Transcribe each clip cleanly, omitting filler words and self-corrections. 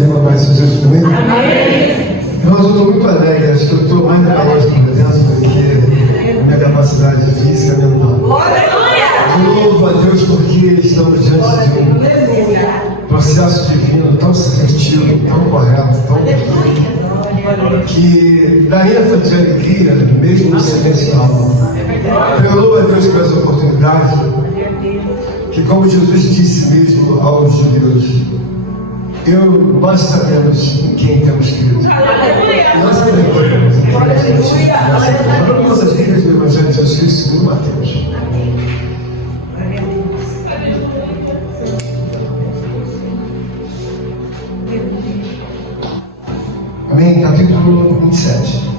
igreja no Pai de Jesus também? Amém. Irmãos, eu estou muito alegre, acho que eu estou mais alegre de presença do que a minha capacidade física e mental. Eu louvo a Deus porque estamos diante de um processo divino tão seletivo, tão correto, tão perfeito, que dá ênfase de alegria, mesmo no silencial. Eu louvo a Deus por essa oportunidade, que como Jesus disse mesmo aos judeus, nós sabemos em quem temos crido. Nós sabemos em quem temos crido. Nós nossas vidas do Evangelho de Jesus Cristo segundo Mateus. Amém? Capítulo 27.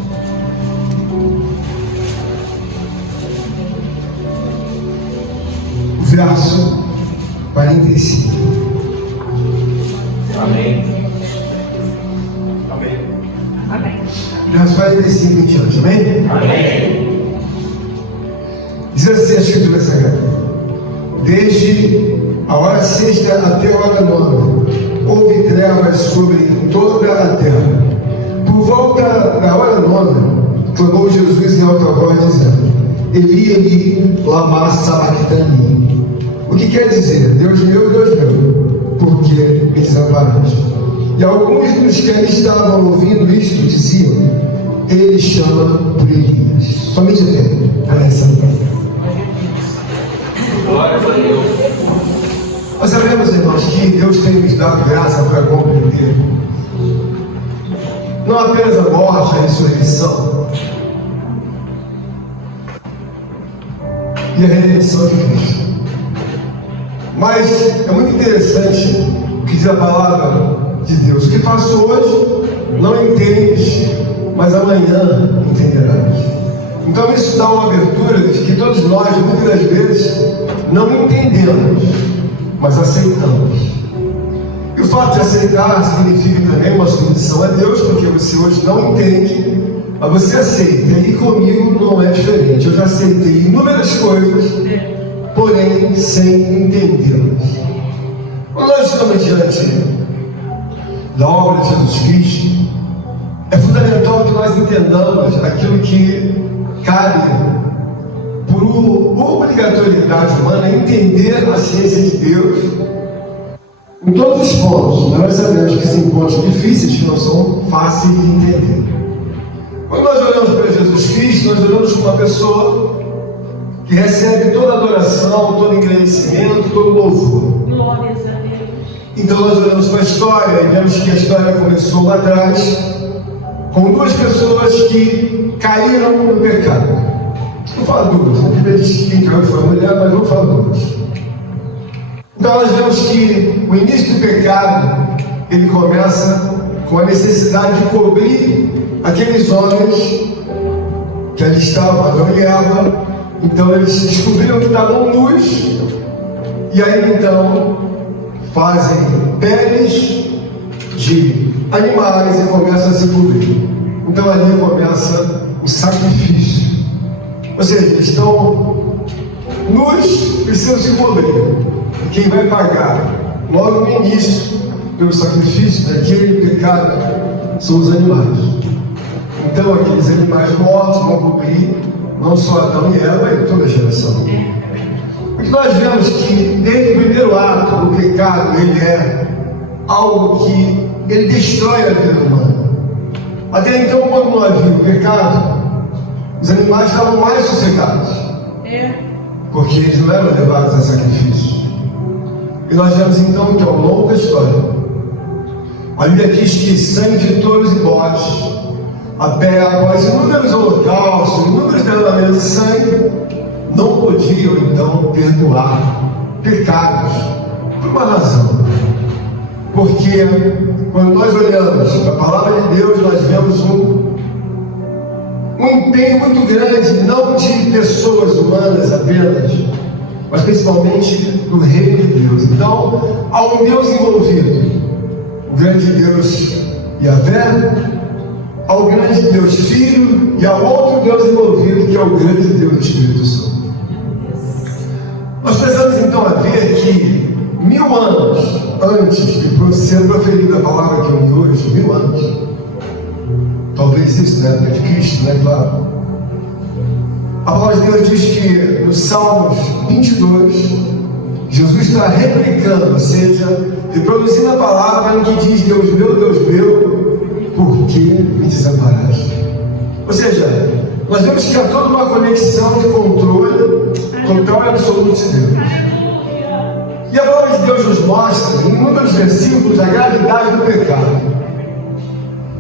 Verso 45. Amém. Amém. Amém. Verso 45 em diante. Amém? Amém. Diz assim a Escritura Sagrada: desde a hora sexta até a hora nona, houve trevas sobre toda a terra. Por volta da hora nona, clamou Jesus em alta voz, dizendo: Eli, Eli, lama sabachthani. O que quer dizer? Deus meu, por que me desamparaste? E alguns dos que ali estavam ouvindo isto diziam: Ele chama por Elias. Somente até essa. Glória a Deus. Nós sabemos, irmãos, que Deus tem nos dado graça para compreender não apenas a morte, a ressurreição e a redenção de Cristo, mas é muito interessante o que diz a palavra de Deus: o que faço hoje não entendes, mas amanhã entenderás. Então isso dá uma abertura de que todos nós, muitas das vezes, não entendemos, mas aceitamos. E o fato de aceitar significa também uma submissão a Deus, porque você hoje não entende, mas você aceita. E comigo não é diferente. Eu já aceitei inúmeras coisas, porém sem entendê-las. Quando nós estamos diante da obra de Jesus Cristo, é fundamental que nós entendamos aquilo que cabe por obrigatoriedade humana, entender a ciência de Deus em todos os pontos. Nós sabemos que existem pontos difíceis que não são fáceis de entender. Quando nós olhamos para Jesus Cristo, nós olhamos para uma pessoa que recebe toda adoração, todo engrandecimento, todo louvor. Glórias a Deus. Então nós olhamos para a história e vemos que a história começou lá atrás com duas pessoas que caíram no pecado. Vou falar duas, a Bíblia diz que quem caiu foi a mulher, mas vou falar duas. Então nós vemos que o início do pecado, ele começa com a necessidade de cobrir aqueles homens que ali estavam, Adão e Eva. Então eles descobriram que estavam nus, e aí então fazem peles de animais e começam a se cobrir. Então ali começa o sacrifício. Ou seja, eles estão nus, precisam se cobrir. E quem vai pagar logo no início pelo sacrifício daquele pecado são os animais. Então aqueles animais mortos vão cobrir não só Adão e Eva, e toda a geração. Porque nós vemos que desde o primeiro ato, o pecado, ele é algo que ele destrói a vida humana. Até então, quando não havia o pecado, os animais estavam mais sossegados, porque eles não eram levados a sacrifício. E nós vemos então que ao longo da história, a Bíblia diz que sangue de touros e bodes, após inúmeros holocaustos, inúmeros derramamentos de sangue, não podiam então perdoar pecados, por uma razão. Porque quando nós olhamos para a palavra de Deus, nós vemos um empenho muito grande, não de pessoas humanas apenas, mas principalmente do reino de Deus. Então, há um Deus envolvido, o grande Deus Yahvé, há o grande Deus Filho, e há outro Deus envolvido, que é o grande Deus Espírito Santo. Nós precisamos então ver que 1000 anos antes de ser proferida a palavra que eu li hoje, 1000 anos. Talvez isso, né? De Cristo, né? Claro. A palavra de Deus diz que no Salmos 22, Jesus está replicando, ou seja, reproduzindo a palavra em que diz: Deus meu, por que me desamparaste? Ou seja, nós vemos que há toda uma conexão de controle absoluto de Deus. E a palavra de Deus nos mostra, em inúmeros versículos, a gravidade do pecado.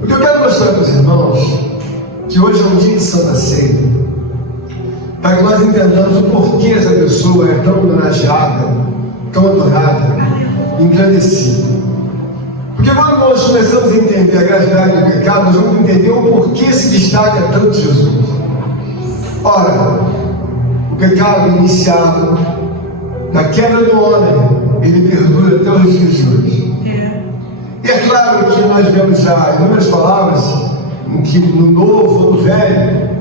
O que eu quero mostrar para os irmãos, que hoje é um dia de Santa Ceia, para que nós entendamos o porquê essa pessoa é tão homenageada, tão adorada, engrandecida. Porque quando nós começamos a entender a gravidade do pecado, nós vamos entender o porquê se destaca tanto Jesus. Ora, o pecado iniciado na queda do homem, ele perdura até os dias de hoje. E é claro que nós vemos já inúmeras palavras em que no Novo ou no Velho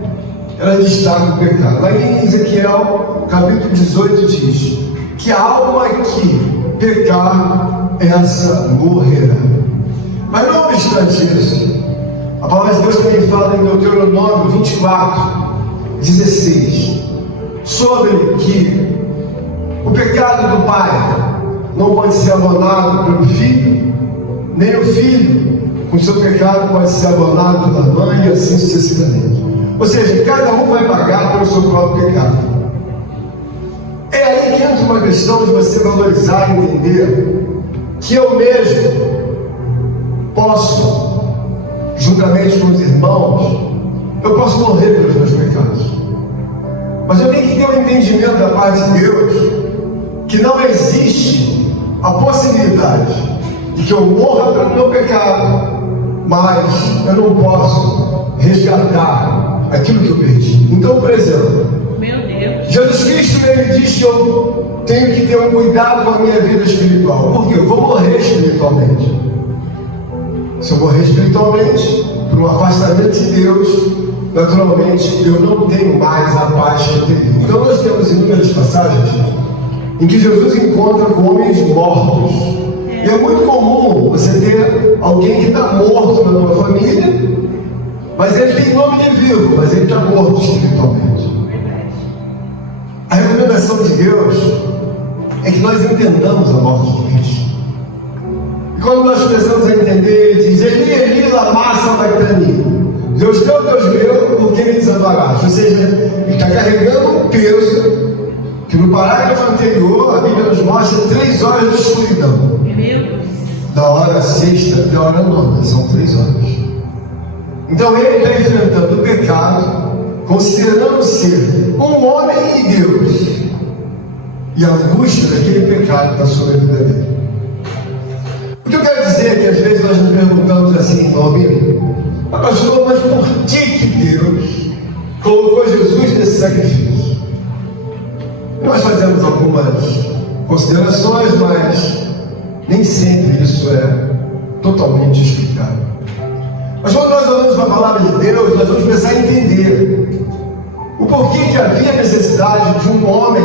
ela destaca o pecado. Lá em Ezequiel, capítulo 18, diz que a alma que pecar, essa morrerá. Mas não obstante isso, a palavra de Deus também fala em Deuteronômio 24, 16, sobre que o pecado do pai não pode ser abonado pelo filho, nem o filho com seu pecado pode ser abonado pela mãe, e assim sucessivamente. Ou seja, cada um vai pagar pelo seu próprio pecado. É aí que entra uma questão de você valorizar e entender que eu mesmo posso, juntamente com os irmãos, eu posso morrer pelos meus pecados. Mas eu tenho que ter um entendimento da parte de Deus que não existe a possibilidade de que eu morra pelo meu pecado, mas eu não posso resgatar aquilo que eu perdi. Então, por exemplo, Meu Deus. Jesus Cristo, ele diz que eu tenho que ter um cuidado com a minha vida espiritual. Por quê? Eu vou morrer espiritualmente. Se eu morrer espiritualmente, por um afastamento de Deus, naturalmente eu não tenho mais a paz que eu teria. Então nós temos inúmeras passagens em que Jesus encontra com homens mortos. E é muito comum você ter alguém que está morto na tua família, mas ele tem nome de vivo, mas ele está morto espiritualmente. A recomendação de Deus é que nós entendamos a morte de Cristo. E quando nós começamos a entender, ele diz: Eli, Eli, lama sabachthani. Deus meu, por que me desamparaste? Ou seja, ele está carregando um peso que no parágrafo anterior a Bíblia nos mostra 3 horas de escuridão. Meu Deus. Da hora sexta até a hora nona, são 3 horas. Então ele está enfrentando o pecado, considerando ser um homem e Deus, e a angústia daquele pecado está sobre a vida dele. O que eu quero dizer é que às vezes nós nos perguntamos assim, nome, pastor, mas por que Deus colocou Jesus nesse sacrifício? Nós fazemos algumas considerações, mas nem sempre isso é totalmente explicado. Mas quando nós olhamos para a palavra de Deus, nós vamos começar a entender o porquê que havia necessidade de um homem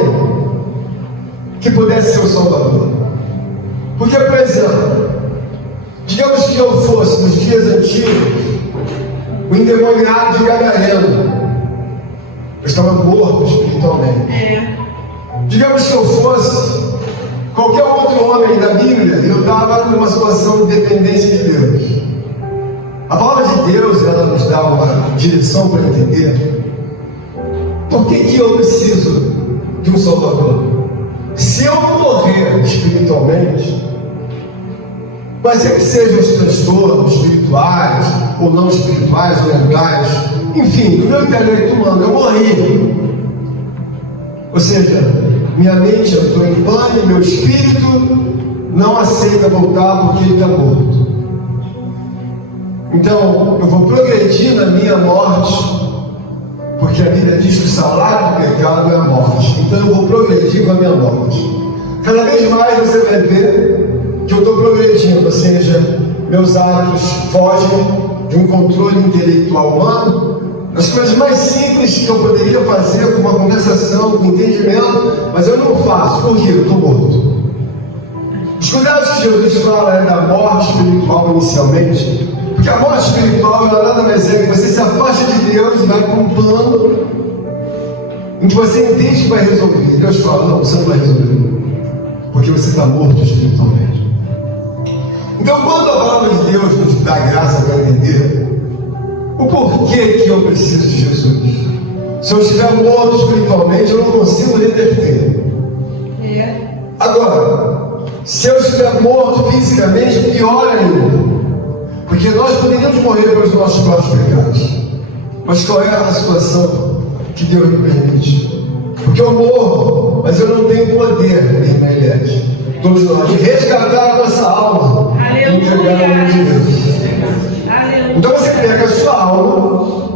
que pudesse ser o Salvador. Porque, por exemplo, digamos que eu fosse, nos dias antigos, o endemoniado de Gadareno. Eu estava morto espiritualmente. Digamos que eu fosse qualquer outro homem da Bíblia, eu estava numa situação de dependência de Deus. A palavra de Deus, ela nos dá uma direção para entender por que eu preciso de um Salvador. Se eu morrer espiritualmente, mas é que sejam os transtornos espirituais, ou não espirituais, ou mentais, enfim, do meu intelecto humano, eu morri. Ou seja, minha mente entrou em pane, meu espírito não aceita voltar porque ele está morto. Então, eu vou progredir na minha morte, porque a Bíblia diz que o salário do pecado é a morte. Então, eu vou progredir com a minha morte. Cada vez mais você vai ver que eu estou progredindo, ou seja, meus atos fogem de um controle intelectual humano, as coisas mais simples que eu poderia fazer com uma conversação, com entendimento, mas eu não faço, porque eu estou morto. Os cuidados que Jesus fala é da morte espiritual inicialmente, porque a morte espiritual ela nada mais é que você se afasta de Deus e vai para um plano em que você entende que vai resolver. Deus fala, não, você não vai resolver, porque você está morto espiritualmente. Então, quando a palavra de Deus nos dá graça para entender o porquê que eu preciso de Jesus, se eu estiver morto espiritualmente, eu não consigo reverter. Agora, se eu estiver morto fisicamente, pior ainda, porque nós poderíamos morrer pelos nossos próprios pecados. Mas qual é a situação que Deus me permite? Porque eu morro, mas eu não tenho poder, irmã Eliette, todos nós, de resgatar a nossa alma e entregar a mão de Deus. Então você pega a sua alma,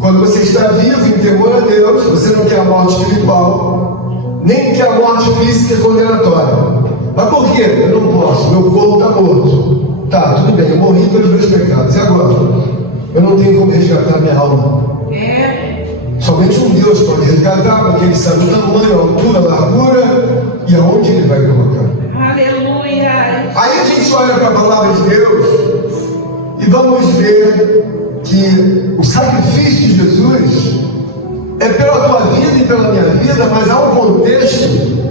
quando você está vivo em temor a Deus, você não quer a morte espiritual, nem quer a morte física condenatória. Mas por quê? Eu não posso, meu corpo está morto. Tá, tudo bem, eu morri pelos meus pecados. E agora? Eu não tenho como resgatar minha alma. Somente um Deus pode resgatar, porque Ele sabe o tamanho, a altura, a largura e aonde Ele vai colocar. Aleluia! Aí a gente olha para a palavra de Deus e vamos ver que o sacrifício de Jesus é pela tua vida e pela minha vida, mas há um contexto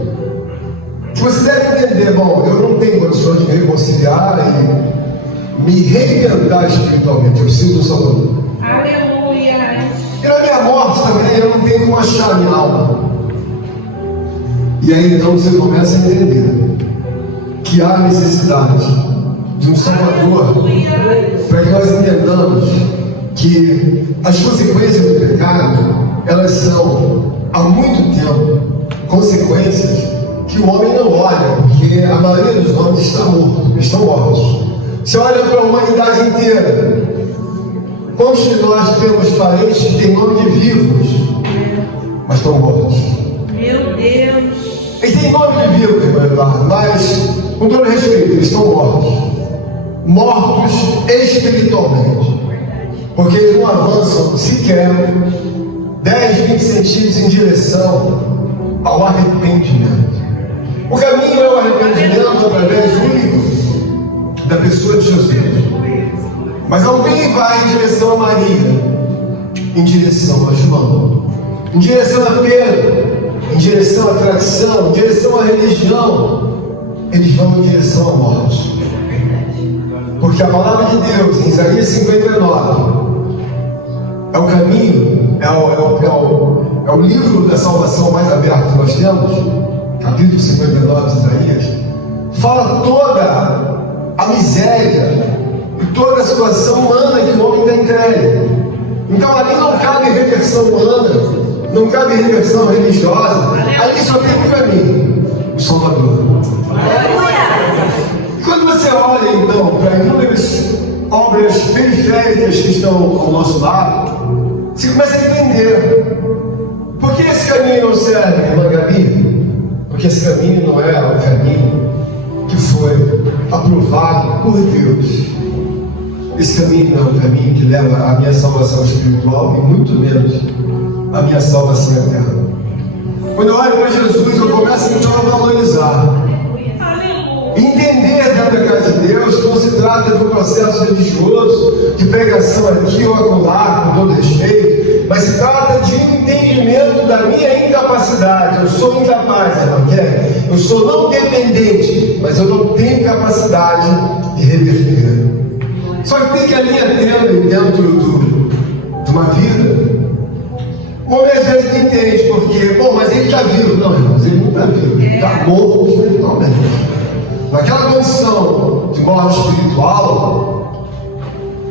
que você deve entender. Bom, eu não tenho condições de me reconciliar e me reinventar espiritualmente, eu preciso do Salvador. Aleluia! E na minha morte também eu não tenho como achar a minha alma. E aí então você começa a entender que há necessidade de um Salvador, para que nós entendamos que as consequências do pecado, elas são há muito tempo consequências que o homem não olha, porque a maioria dos homens estão mortos. Você olha para a humanidade inteira, quantos de nós temos parentes que têm nome de vivos, mas estão mortos? Meu Deus! Eles têm nome de vivos, irmão Eduardo, mas com todo respeito, eles estão mortos. Mortos espiritualmente, porque eles não avançam sequer 10, 20 centímetros em direção ao arrependimento. O caminho é o arrependimento através único da pessoa de Jesus. Mas alguém vai em direção a Maria, em direção a João, em direção a Pedro, em direção à tradição, em direção à religião. Eles vão em direção à morte. Porque a palavra de Deus, em Isaías 59, é o caminho, é o livro da salvação mais aberto que nós temos, capítulo 59 de Isaías, fala toda a miséria e toda a situação humana que o homem está entregue. Então ali não cabe reversão humana, não cabe reversão religiosa, ali só tem um caminho, o Salvador. E quando você olha então para inúmeras obras periféricas que estão ao nosso lado, você começa a entender por que esse caminho não serve, irmã Gabi? Porque esse caminho não é o caminho que foi aprovado por Deus. Esse caminho não é o caminho que leva à minha salvação espiritual e muito menos à minha salvação eterna. Quando eu olho para Jesus, eu começo então a valorizar, entender dentro da casa de Deus que não se trata de um processo religioso, de pregação aqui ou acolá, com todo respeito, mas se trata de um entendimento da minha incapacidade. Eu sou incapaz, eu sou não dependente, mas eu não tenho capacidade de reverter. Só que tem que a linha tênue dentro de uma vida. O homem às vezes não entende, porque, bom, mas ele está vivo. Não, irmãos, ele não está vivo, ele está morto espiritualmente. Naquela condição de morte espiritual,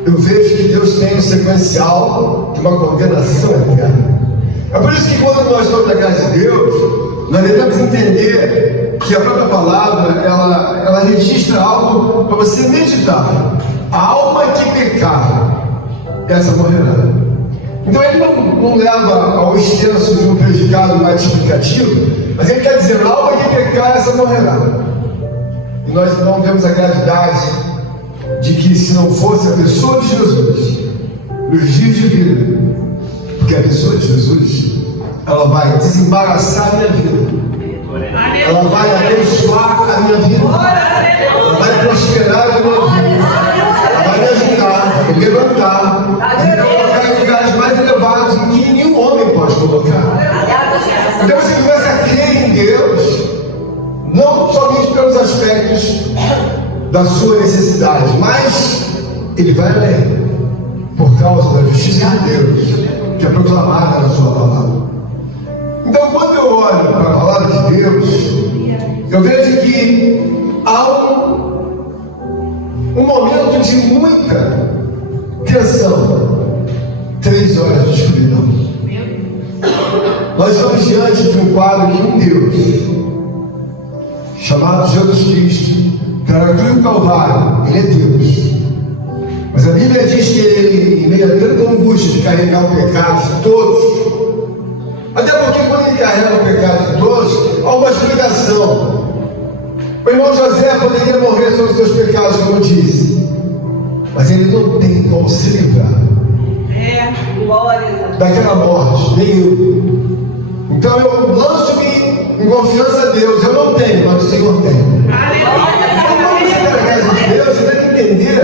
eu vejo que Deus tem um sequencial de uma condenação eterna. É por isso que quando nós estamos na casa de Deus, nós devemos entender que a própria palavra, ela registra algo para você meditar. A alma que pecar, essa morrerá. Então ele não leva ao extenso de um predicado mais explicativo, mas ele quer dizer, a alma que pecar, essa morrerá. E nós não vemos a gravidade de que se não fosse a pessoa de Jesus, nos dias de vida, porque a pessoa de Jesus, ela vai desembaraçar a minha vida, Ela vai abençoar a minha vida. Ela vai prosperar a minha vida. Ela vai me ajudar, me levantar, me colocar em lugares mais elevados em que nenhum homem pode colocar. Então você começa a crer em Deus, não somente pelos aspectos da sua necessidade, mas Ele vai além, por causa da justiça de Deus, que é proclamada na sua palavra. Então, quando eu olho para a palavra de Deus, eu vejo que há um momento de muita tensão, 3 horas de escuridão. Nós estamos diante de um quadro de um Deus, chamado Jesus Cristo, que era cruz do Calvário. Ele é Deus. Mas a Bíblia diz que Ele, em meio a tanta angústia de carregar o pecado de todos, até porque quando Ele carrega o pecado de todos, há uma explicação. O irmão José poderia morrer sobre os seus pecados, como eu disse, mas ele não tem como se livrar daquela morte, nem eu. Então eu lanço-me em confiança a Deus. Eu não tenho, mas o Senhor tem. Então, quando você está na casa de Deus, você tem que entender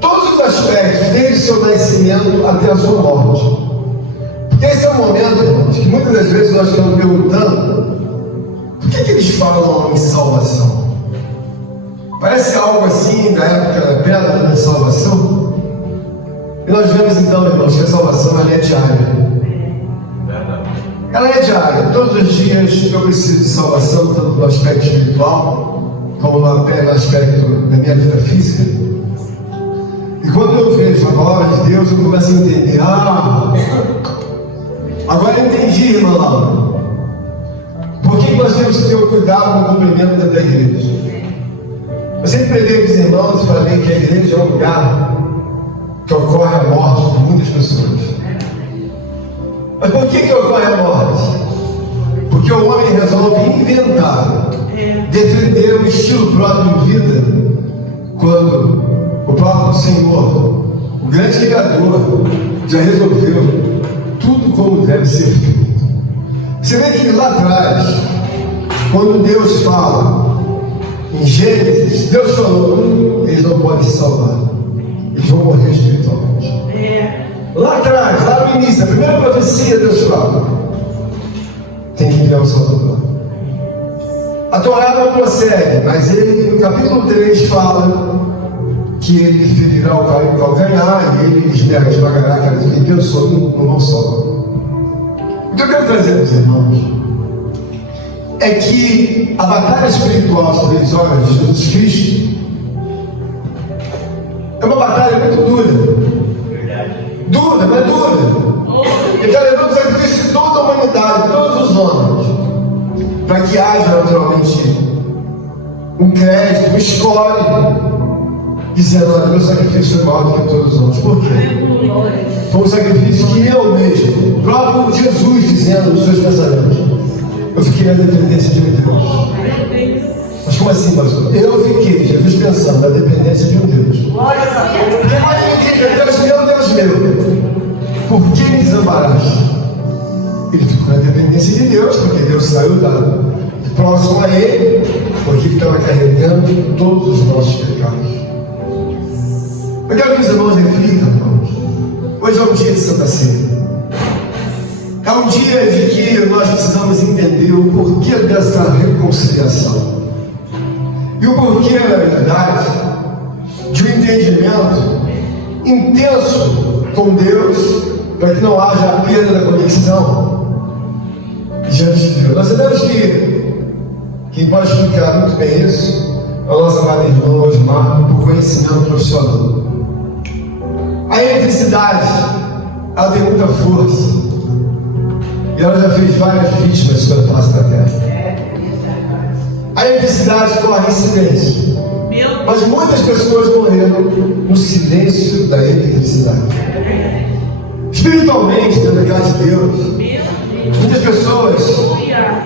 todos os aspectos, desde o seu nascimento até a sua morte. Porque esse é o momento, irmãos, que muitas das vezes nós estamos perguntando: por que eles falam em salvação? Parece algo assim da época bela da salvação. E nós vemos então, irmãos, que a salvação ela é diária. Ela é diária. Todos os dias eu preciso de salvação, tanto no aspecto espiritual, como no aspecto da minha vida física. E quando eu vejo a palavra de Deus, eu começo a entender: agora eu entendi, irmã Laura. Por que nós temos que ter o cuidado no cumprimento da igreja? Eu sempre preguei para os irmãos e falei que a igreja é um lugar que ocorre a morte de muitas pessoas. Mas por que ocorre a morte? Porque o homem resolve inventar, defender um estilo próprio de vida, quando o próprio Senhor, o grande Criador, já resolveu tudo como deve ser feito. Você vê que lá atrás, quando Deus fala em Gênesis, Deus falou: eles não podem se salvar, eles vão morrer espiritualmente. Lá atrás, lá no início, a primeira profecia, Deus fala: tem que enviar o Salvador. A Torá não prossegue, mas ele, no capítulo 3, fala que ele ferirá o calcanhar e ele esmagará a cabeça. Ele pensou no não só. O que eu quero trazer para os irmãos é que a batalha espiritual às 3 horas de Jesus Cristo é uma batalha muito dura. Dura, mas dura. Ele está levando o sacrifício de toda a humanidade, de todos os homens, para que haja naturalmente um crédito, um score, dizendo: olha, meu sacrifício é maior do que todos os homens. Por quê? Foi um sacrifício que eu mesmo, o próprio Jesus dizendo nos seus pensamentos: eu fiquei na dependência de um Deus. Mas como assim, pastor? Eu fiquei, Jesus, pensando na dependência de um Deus. Porque mais ninguém diz: Deus meu, Deus meu, por que me desamparaste? Ele ficou na dependência de Deus, porque Deus saiu próximo a ele, porque ele estava carregando todos os nossos pecados. Eu quero que os irmãos reflitam, irmãos. Hoje é um dia de Santa Ceia. É um dia de que nós precisamos entender o porquê dessa reconciliação. E o porquê, na verdade, de um entendimento intenso com Deus, para que não haja a perda da conexão diante de Deus. Nós sabemos que quem pode explicar muito bem isso é o nosso amado irmão Osmar, por conhecimento profissional. A eletricidade, ela tem muita força. E ela já fez várias vítimas sobre a face da terra. A eletricidade corre em silêncio. Mas muitas pessoas morreram no silêncio da eletricidade. Espiritualmente, dentro da casa de Deus, muitas pessoas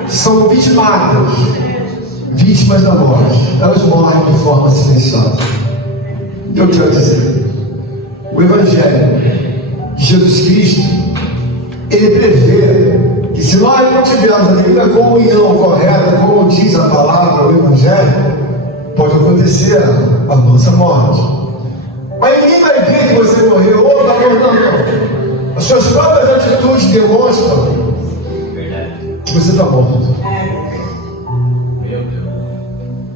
são vitimadas, vítimas da morte. Elas morrem de forma silenciosa. Eu quero dizer, o Evangelho de Jesus Cristo, ele prevê que se nós não tivermos a devida comunhão correta, como diz a palavra, o Evangelho, pode acontecer a nossa morte. Mas ninguém vai ver que você morreu. Ou não. As suas próprias atitudes demonstram que você está morto.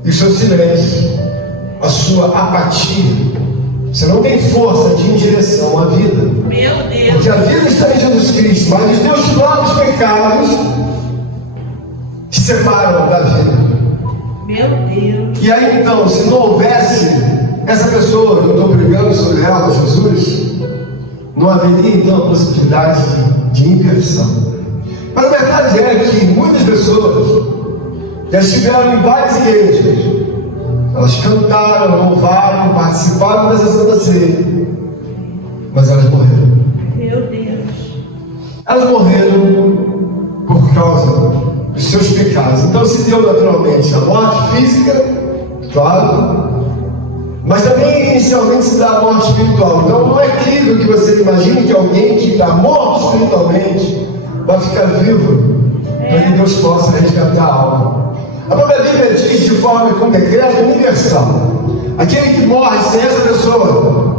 E o seu silêncio, a sua apatia, você não tem força de ir em direção à vida. Meu Deus. Porque a vida está em Jesus Cristo, mas os teus próprios pecados te separam da vida. Meu Deus. E aí então, se não houvesse essa pessoa, eu estou pregando sobre ela, Jesus, não haveria então a possibilidade de inversão. Mas a verdade é que muitas pessoas já estiveram em várias igrejas. Elas cantaram, louvaram, participaram da sessão da ceia, mas elas morreram. Meu Deus. Elas morreram por causa dos seus pecados. Então se deu naturalmente a morte física, claro, mas também inicialmente se dá a morte espiritual. Então não é crível que você imagine que alguém que está morto espiritualmente vai ficar vivo para que Deus possa resgatar a alma. A própria Bíblia diz de forma com decreto universal: aquele que morre sem essa pessoa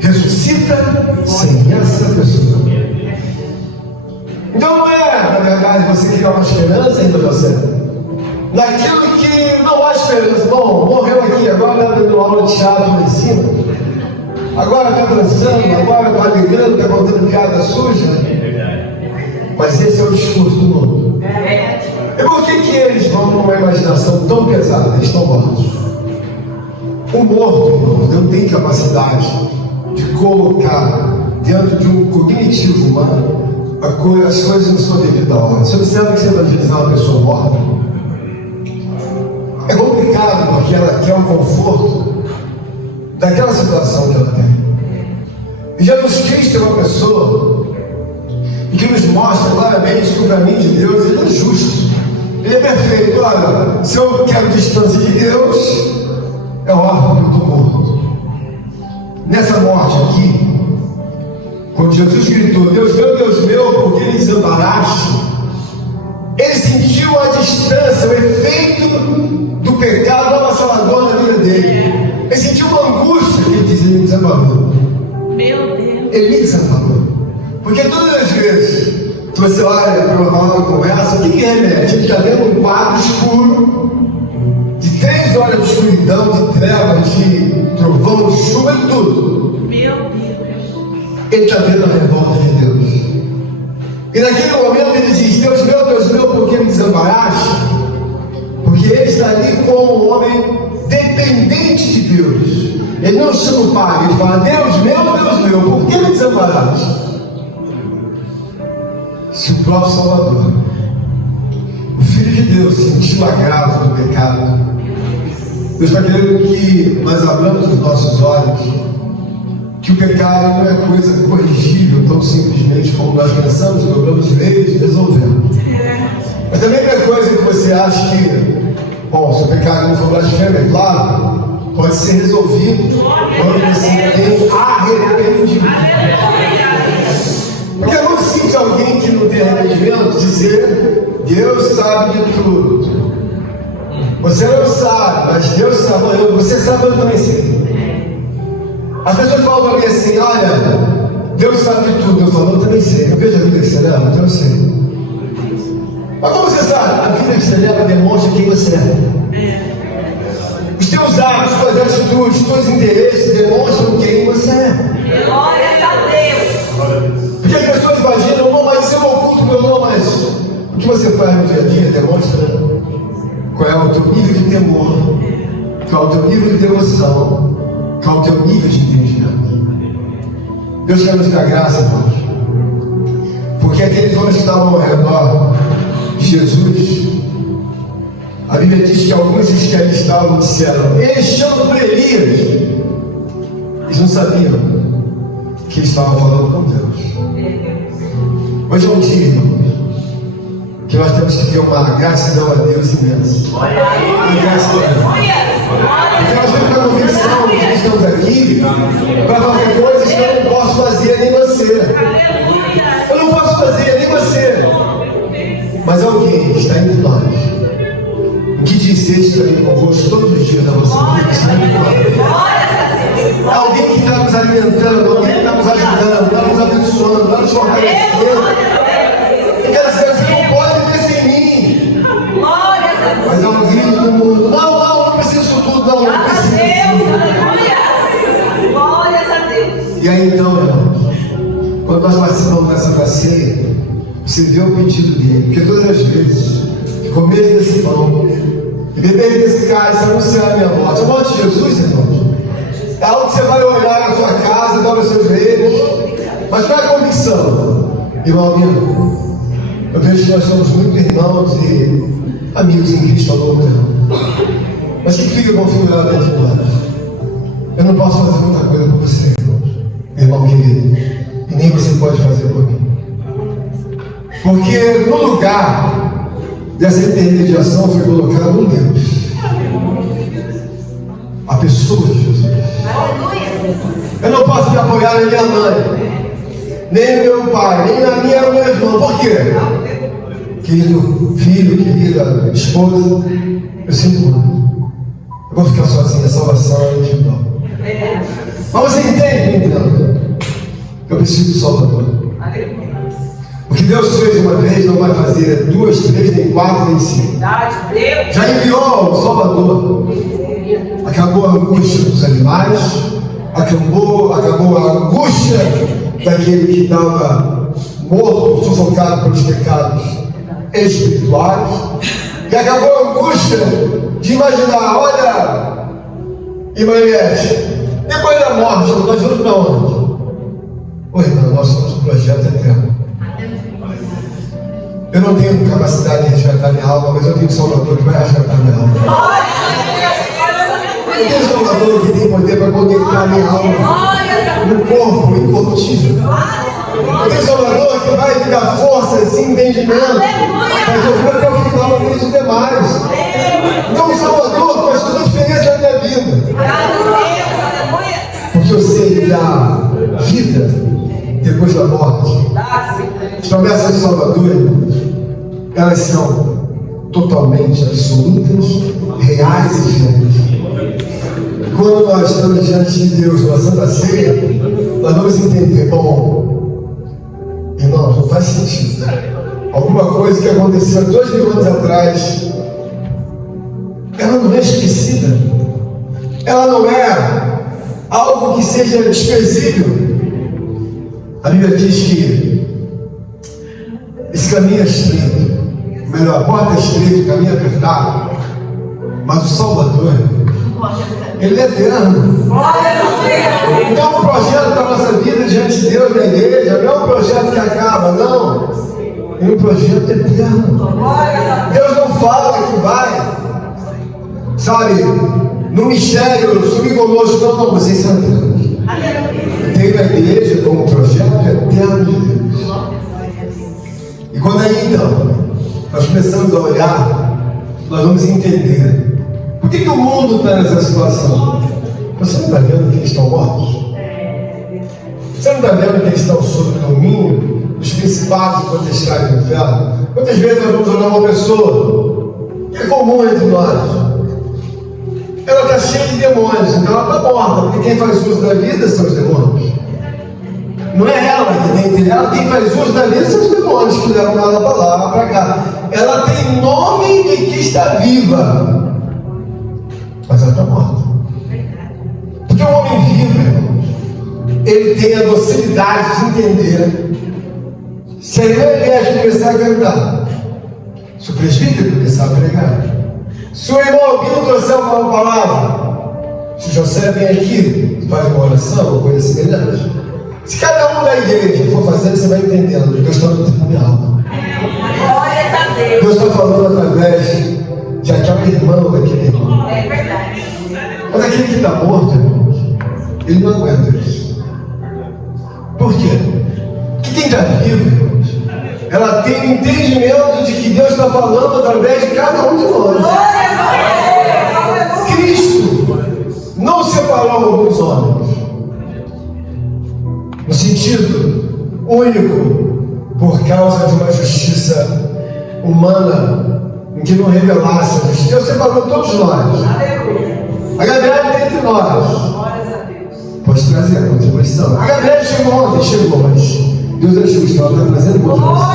ressuscita sem essa pessoa. Então não é, na verdade, você criar uma esperança em você naquilo que não há esperança. Bom, morreu aqui, agora está dando aula de teatro lá em cima, agora está dançando, agora está ligando, está contando piada suja. Mas esse é o discurso do mundo. E por que eles vão numa imaginação tão pesada? Eles estão mortos. O morto, irmãos, não tem capacidade de colocar dentro de um cognitivo humano as coisas na sua devida ordem. Você observa que você evangelizar uma pessoa morta? É complicado porque ela quer o conforto daquela situação que ela tem. E Jesus Cristo é uma pessoa que nos mostra claramente que o caminho de Deus ele é justo. Ele é perfeito. Olha, se eu quero distância de Deus, é óbvio que eu estou morto. Nessa morte aqui, quando Jesus gritou: Deus meu, por que me desambaraste? Ele sentiu a distância, o efeito do pecado avassalador na vida dele. Ele sentiu uma angústia que ele dizia: ele me desamparou. Meu Deus. Ele me desamparou. Porque todas as vezes que você olha para uma conversa, o que remete? Ele está vendo um quadro escuro, de 3 horas de escuridão, de trevas, de trovão, de chuva e tudo. Meu Deus. Ele está vendo a revolta de Deus. E naquele momento ele diz: Deus meu, por que me desambaraste? Porque ele está ali como um homem dependente de Deus. Ele não chama o Pai, ele fala: Deus meu, por que me desambaraste? Se o próprio Salvador, o Filho de Deus, sentiu a grave do pecado, Deus está querendo que nós abramos os nossos olhos, que o pecado não é coisa corrigível tão simplesmente como nós pensamos, dobramos leis e resolvemos. Mas também não é coisa que você acha que, bom, se o pecado não for blasfêmia, é claro, pode ser resolvido quando você tem arrependimento. Porque é muito simples alguém que não tem arrependimento dizer: Deus sabe de tudo. Você não sabe, mas Deus sabe. Você sabe, eu também sei. As pessoas falam para mim assim: olha, Deus sabe de tudo. Eu falo: eu também sei. Eu vejo a vida que você leva, então eu sei. Mas como você sabe? A vida que você leva demonstra quem você é. Os teus atos, suas atitudes, seus interesses demonstram quem você é. Glória a Deus. Porque as pessoas imaginam: não, mas eu oculto meu não, mas o que você faz no dia a dia demonstra qual é o teu nível de temor, qual é o teu nível de devoção, qual é o teu nível de entendimento. Deus quer nos dar graça, irmãos, porque aqueles homens que estavam ao redor de Jesus, a Bíblia diz que alguns que ali estavam disseram: eles chamam para Elias. Eles não sabiam que eles estavam falando com Deus. Hoje é um dia, irmãos, que nós temos que ter uma gratidão a Deus imensa. Porque nós temos a convicção de que estamos aqui para fazer coisas que eu não posso fazer nem você. Eu não posso fazer nem você. alimentando, alguém que está nos ajudando, está nos abençoando, está nos fortalecendo. Eu quero dizer, você não pode viver sem mim. Glórias a Deus. Mas é um grito do mundo. Não preciso disso tudo, não Glórias a preciso. Deus. Aleluia. Glórias a Deus. E aí então, irmãos, quando nós participamos da Santa Ceia, você vê o pedido dele, porque todas as vezes, comer desse pão e beber desse cálice, anunciar a minha morte. A morte de Jesus, irmãos, é algo que você vai olhar na sua casa, dar os seus joelhos, mas qual é a convicção? Irmão amigo, eu vejo que nós somos muito irmãos e amigos em Cristo ao longo do tempo. Mas o que fica configurado dentro de nós? Eu não posso fazer muita coisa por você, irmão querido, e nem você pode fazer por mim. Porque no lugar dessa intermediação foi colocado um Deus, a pessoa de Jesus. Eu não posso me apoiar na minha mãe, nem no meu pai, nem na minha ou meu irmão. Por quê? Querido filho, querida esposa, eu sinto muito. Eu vou ficar sozinho, a salvação é individual. Mas você entende, então? Eu preciso do Salvador. O que Deus fez uma vez não vai fazer 2, 3, nem 4, nem 5. Já enviou o Salvador. Acabou a angústia dos animais, acabou a angústia daquele que estava morto, sufocado pelos pecados espirituais, e acabou a angústia de imaginar, olha, Imanete, depois da morte, nós vamos para onde? Oi, irmão, nós somos um projeto eterno. Eu não tenho capacidade de resgatar minha alma, mas eu tenho um Salvador que vai resgatar minha alma. Eu tenho um Salvador que tem poder para conectar minha alma no corpo incorruptível. Eu tenho um Salvador que vai me dar forças e entendimento para que eu vou até o final aqueles os demais. Então o Salvador faz toda a diferença na minha vida. Porque eu sei que há vida depois da morte. As promessas do Salvador, irmãos, elas são totalmente absolutas, reais e fiéis. Quando nós estamos diante de Deus na Santa Ceia, nós vamos entender, bom, irmãos, não faz sentido. Alguma coisa que aconteceu 2000 anos atrás, ela não é esquecida. Ela não é algo que seja desprezível. A Bíblia diz que esse caminho é estreito, melhor, a porta é estreita, o caminho é apertado, mas o Salvador, ele é eterno. Então o projeto da nossa vida diante de Deus na igreja não é um projeto que acaba, não. É um projeto eterno. Deus não fala que vai, sabe, no mistério subconosco, não, vocês são eternos. Tem a igreja como um projeto eterno de Deus. E quando aí então nós começamos a olhar, nós vamos entender por que o mundo está nessa situação. Você não está vendo que eles estão mortos? Você não está vendo que eles estão sob o domínio dos principados e potestades do inferno? Quantas vezes nós vamos olhar uma pessoa que é comum entre nós? Ela está cheia de demônios, então ela está morta, porque quem faz uso da vida são os demônios. Não é ela que tem entre ela, quem faz uso da vida são os demônios que levam ela para lá, para cá. Ela tem nome de que está viva, mas ela está morta. Porque o homem vivo, irmãos, ele tem a docilidade de entender. Se a igreja começar a cantar, se o presbítero começar a pregar, se o irmão Albino trouxer uma palavra, se o José vem aqui, faz uma oração, ou coisa semelhante, se cada um da igreja for fazendo, você vai entendendo. Deus está lutando minha alma. Deus está falando através de aquela irmã ou daquele irmão. É verdade. Mas aquele que está morto, irmãos, ele não aguenta isso. Por quê? Porque quem está vivo, irmãos, ela tem o entendimento de que Deus está falando através de cada um de nós. Cristo não separou alguns homens no sentido único por causa de uma justiça humana em que não revelasse a justiça. Deus separou todos nós. A Gabriela está entre nós. Pode trazer a contribuição. posição. A Gabriela chegou ontem, mas Deus é justo, ela está trazendo motivação.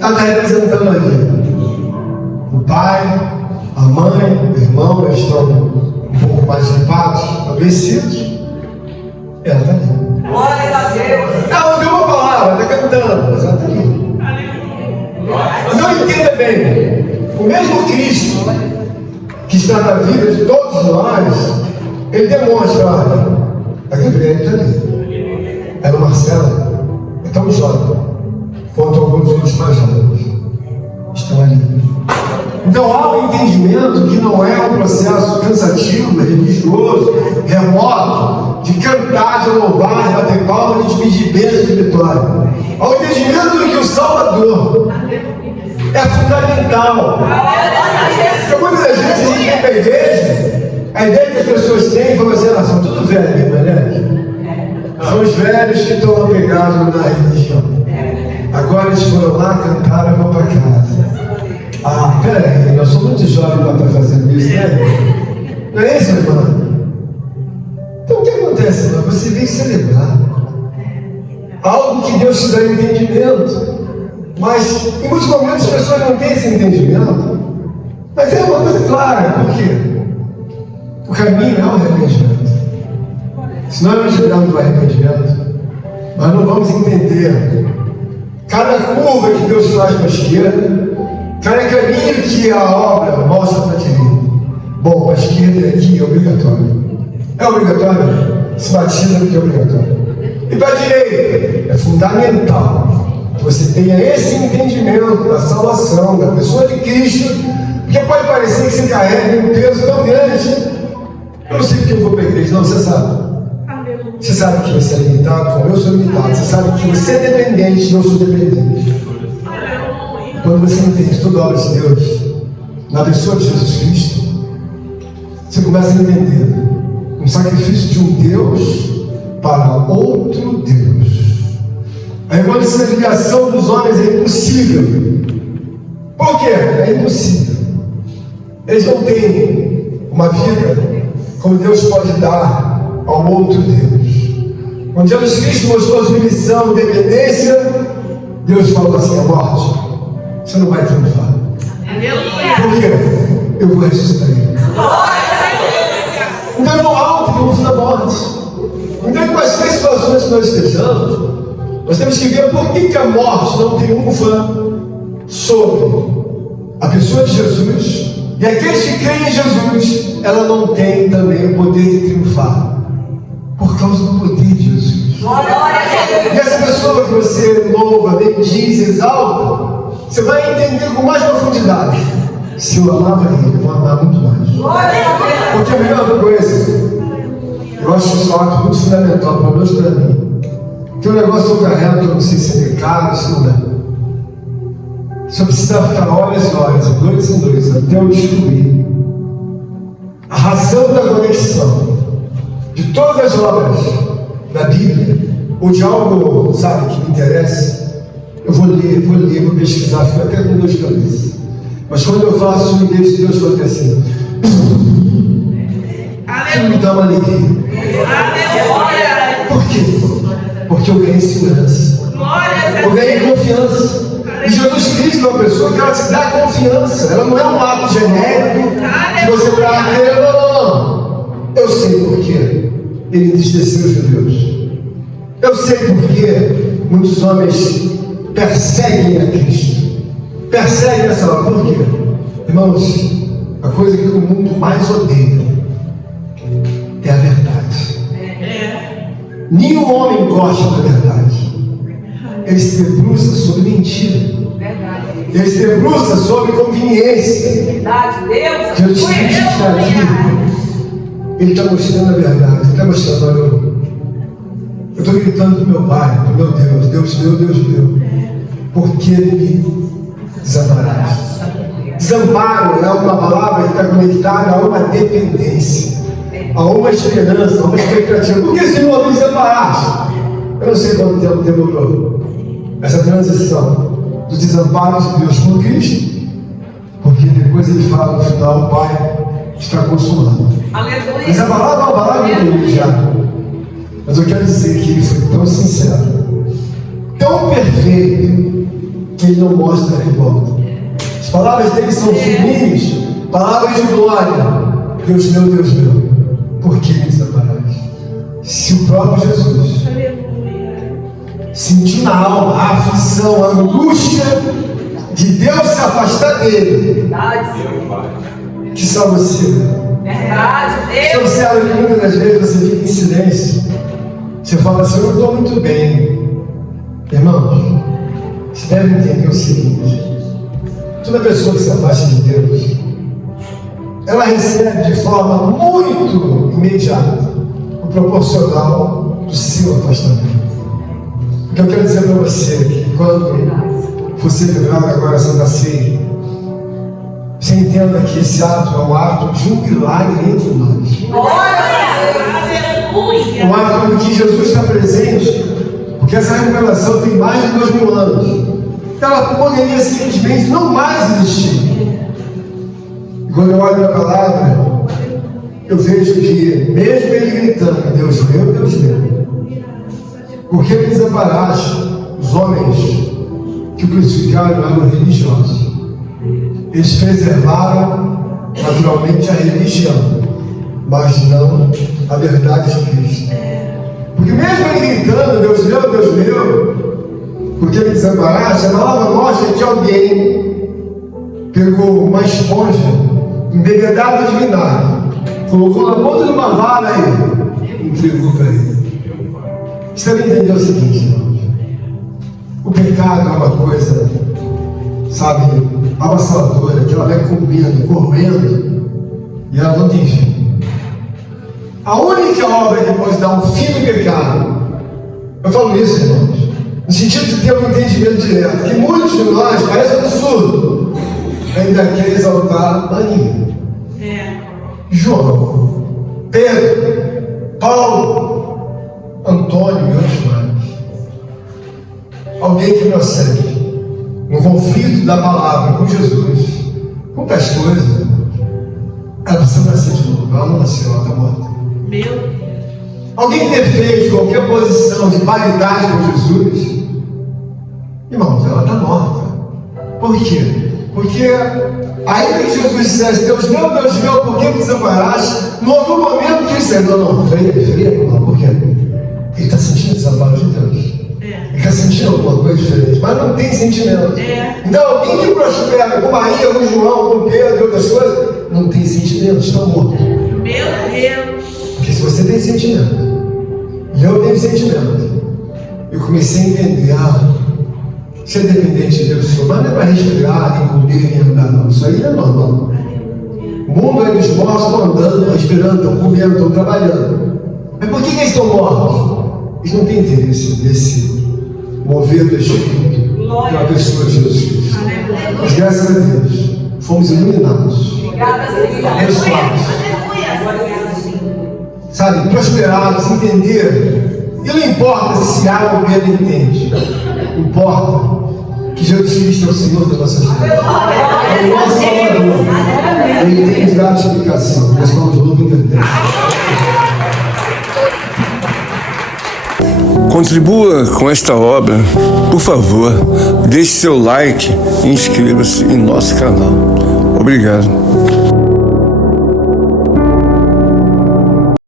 Ela está representando ali. O pai, a mãe, o irmão, eles estão um pouco mais limpados, adoecidos. Ela está ali. Glória a Deus. Ela ouviu uma palavra, está cantando, mas ela está ali. Não entenda bem, o mesmo Cristo que está na vida de todos nós, ele demonstra, olha, a Gabriela está ali. Ela, Marcela, é tão jovem quanto alguns outros mais jovens. Estão ali. Então há um entendimento que não é um processo cansativo, religioso, remoto, de cantar, de louvar, de bater palmas, de pedir bênção de vitória. Há um entendimento de que o Salvador é fundamental. Porque muitas vezes a gente vem para a igreja, a ideia que as pessoas têm, falam assim, são tudo velhos, né? São os velhos que estão apegados na religião. Agora eles foram lá, cantaram e vão para casa. Ah, peraí, nós somos muito jovens para estar fazendo isso, né? Não é isso, irmã? Então o que acontece, irmã? Você vem celebrar algo que Deus te dá entendimento. Mas em muitos momentos as pessoas não têm esse entendimento. Mas é uma coisa clara, por quê? O caminho é o arrependimento. Se nós não estivermos no arrependimento, nós não vamos entender cada curva que Deus faz para a esquerda, cada caminho que a obra mostra para a direita. Bom, para a esquerda aqui é obrigatório. É obrigatório? Se batiza porque é obrigatório. E para a direita é fundamental que você tenha esse entendimento da salvação, da pessoa de Cristo, porque pode parecer que você carrega um peso tão grande. Eu não sei porque eu vou para a igreja, não, você sabe. Você sabe que você é limitado, como eu sou limitado. Você sabe que você é dependente, eu sou dependente. Quando você entende toda a obra de Deus na pessoa de Jesus Cristo, você começa a entender um sacrifício de um Deus para outro Deus. A reconciliação dos homens é impossível. Por quê? É impossível. Eles não têm uma vida como Deus pode dar ao outro Deus. Quando Jesus Cristo mostrou submissão e dependência, Deus falou assim: a morte, você não vai triunfar. Por quê? Eu vou ressuscitar ele. Então não há um triunfo da morte. Então, em quaisquer situações que nós estejamos, nós temos que ver por que a morte não triunfa sobre a pessoa de Jesus, e aqueles que creem em Jesus, ela não tem também o poder de triunfar, por causa do poder de Jesus. E essa pessoa que você louva, bendiz, exalta, você vai entender com mais profundidade. Se eu amava ele, eu vou amar muito mais. Porque a melhor coisa, eu acho isso um ato muito fundamental, pelo menos para mim. Tem um negócio que eu carrego que eu não sei se é pecado, se não é. Se eu precisar ficar horas e horas, noites e noites, até eu descobrir a razão da conexão de todas as obras da Bíblia, ou de algo, sabe, que me interessa, eu vou ler, vou pesquisar, fico até com dor de cabeça. Mas quando eu faço o Deus, Deus fala assim, isso me dá uma alegria. Por quê? Porque eu ganhei segurança, eu ganhei confiança. E Jesus Cristo é uma pessoa que ela te dá confiança. Ela não é um ato genérico que você está querendo, não. Eu sei por quê ele entristeceu os judeus. Eu sei por que muitos homens perseguem a Cristo. Perseguem essa obra. Por quê? Irmãos, a coisa que o mundo mais odeia é a verdade. Nenhum homem gosta da verdade. Ele se debruça sobre mentira. Ele se debruça sobre conveniência. Jesus Cristo está aqui. Ele está mostrando a verdade. Ele está mostrando, olha, eu estou gritando para o meu Pai, para o meu Deus, Deus meu, Deus meu, porque Ele me desamparaste. Desamparo é uma palavra que está conectada a uma dependência, a uma esperança, a uma expectativa. Por que, Senhor, me desamparaste? Eu não sei quanto tempo demorou essa transição do desamparo de Deus por Cristo, porque depois ele fala no final: o Pai está consumado. Aleluia. Essa palavra é uma palavra que já. Mas eu quero dizer que ele foi tão sincero, tão perfeito, que ele não mostra revolta. As palavras dele são sublimes, palavras de glória. Deus meu, por que me desamparaste? Se o próprio Jesus sentiu na alma a aflição, a angústia de Deus se afastar dele, que só você. Verdade, Eu Deus. observo que muitas das vezes você fica em silêncio. Você fala assim, eu não estou muito bem. Irmãos, você deve entender o seguinte: toda pessoa que se afasta de Deus, ela recebe de forma muito imediata o proporcional do seu afastamento. O que eu quero dizer para você é que quando você celebrar agora a Santa Ceia, você entenda que esse ato é um ato de um milagre entre nós. Glória a Deus. Um ato em que Jesus está presente, porque essa revelação tem mais de 2000 anos. Ela poderia simplesmente não mais existir. E quando eu olho a palavra, eu vejo que, mesmo ele gritando, Deus meu, por que me desamparaste? Os homens que o crucificaram eram religiosos. Eles preservaram naturalmente a religião, mas não a verdade de Cristo. Porque mesmo ele gritando, Deus meu, por que me desamparaste? A palavra mostra que alguém pegou uma esponja embebedada de vinagre, colocou na ponta de uma vara e entregou para ele. Você deve entender o seguinte, irmãos: o pecado é uma coisa, sabe, avassaladora, que ela vai comendo, correndo, e ela não tem fim. A única obra que pode dar um fim no pecado, eu falo isso, irmãos, no sentido de ter um entendimento direto, que muitos de nós, parece absurdo, ainda querem exaltar Maria, João, Pedro, Paulo, Antônio e outros mais. Alguém que prossegue no conflito da palavra com Jesus, quantas coisas, ela precisa nascer de novo. Ela não nasceu, ela está morta. Meu Deus. Alguém que defende qualquer posição de paridade com Jesus, irmãos, ela está morta. Por quê? Porque ainda que Jesus dissesse, Deus meu, por que me desamparaste? Não houve um momento que ele disse, não, freia, por quê? Ele está sentindo desamparo de Deus. Ele está sentindo alguma coisa diferente, mas não tem sentimento. Então, alguém que prospera com Maria, com João, com Pedro e outras coisas, não tem sentimento, está morto. Meu Deus. Porque se você tem sentimento, e eu tenho sentimento, eu comecei a entender, ser dependente de Deus, mas não é para respirar, nem comer, nem andar, não. Isso aí é normal. O mundo aí dos mortos estão andando, respirando, estão comendo, estão trabalhando. Mas por que eles estão mortos? Eles não têm interesse nesse mover do Espírito pela pessoa de Jesus Cristo. Mas graças a Deus, fomos iluminados. Abençoados. Sabe, prosperados, entender. E não importa se A ou B não entende. Importa que Jesus Cristo é o Senhor da nossa vida. É o nosso Salvador. Ele tem que dar a explicação. Nós vamos louvar e entender. Contribua com esta obra, por favor, deixe seu like e inscreva-se em nosso canal. Obrigado.